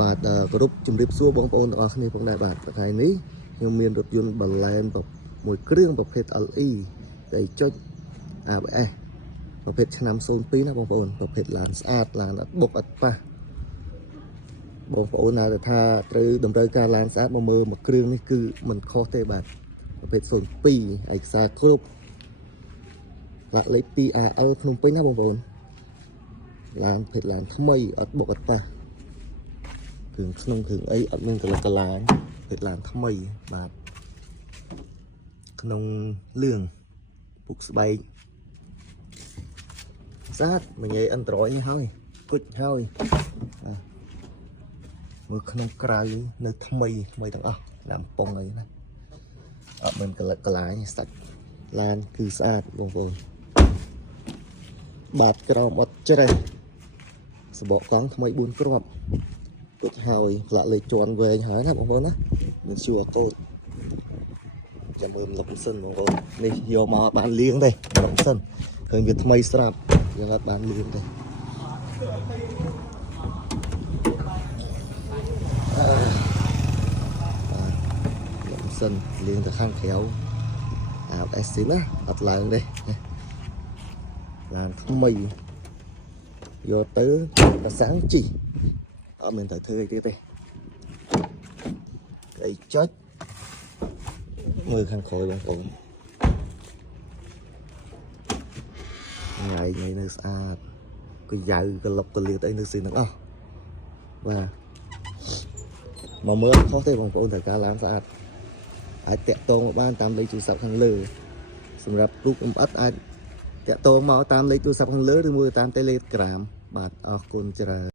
បាទគ្រប់ជំរាបសួរបងប្អូនទាំងអស់គ្នាផងដែរបាទថ្ងៃនេះខ្ញុំមានរថយន្តបលែនមួយគ្រឿងប្រភេទ LE ដែលចុច ABS ប្រភេទឆ្នាំ02ណាបងប្អូនប្រភេទឡានស្អាតឡានអត់បុកអត់ប៉ះបងប្អូនណាថាត្រូវតម្រូវការឡានស្អាតមកមើលមួយគ្រឿងនេះគឺមិនខុសទេបាទប្រភេទ02ឯកសារគ្រប់ឡាក់លេខ 2AL ភ្នំពេញណាបងប្អូនឡានប្រភេទឡានថ្មីអត់បុកអត់ប៉ះគ្រឿងក្នុងគ្រឿងអីអត់មានកលិតកលាញភេទឡានថ្មីបាទក្នុងលឿងពុកស្បែកស្អាតមួយញ៉ៃអិនដ្រូយនេះហើយគុជហើយមើលក្នុងក្រៅនៅថ្មីទាំងអស់តាមប៉ុងអីណាអត់មានកលិតកលាញសាច់ឡានគឺស្អាតបងប្អូនបាទក្រោមអត់ច្រេះសបកកង់ថ្មី4គ្រាប់ទុកហើយផ្លាកលេខជាន់វែងហើយណាបងប្អូនណាមានជួកូដចាំមើលលុបសិនបងប្អូននេះយកមកបានលៀងទេលុបសិនឃើញវាថ្មីស្រាប់យើងអត់បានលៀងទេលុបសិនលៀងទៅខាងក្រៅABSណាអត់ឡើងទេឡានថ្មីយកទៅប្រសាំងជីអត់មានត្រូវធ្វើអីទៀតទេអីចុចមើលខាងក្រោយបងប្អូនថ្ងៃនេះនៅស្អាតក៏យ៉ៅក្លុកកលៀតអីនៅស៊ីទាំងអស់បាទមកមើលខុសទេបងប្អូនត្រូវការឡានស្អាតអាចតាក់ទងមកបានតាមលេខទូរស័ព្ទខាងលើសម្រាប់រូបលម្អិតអាចតាក់ទងមកតាមលេខទូរស័ព្ទខាងលើឬមួយតាម Telegram បាទអរគុណច្រើន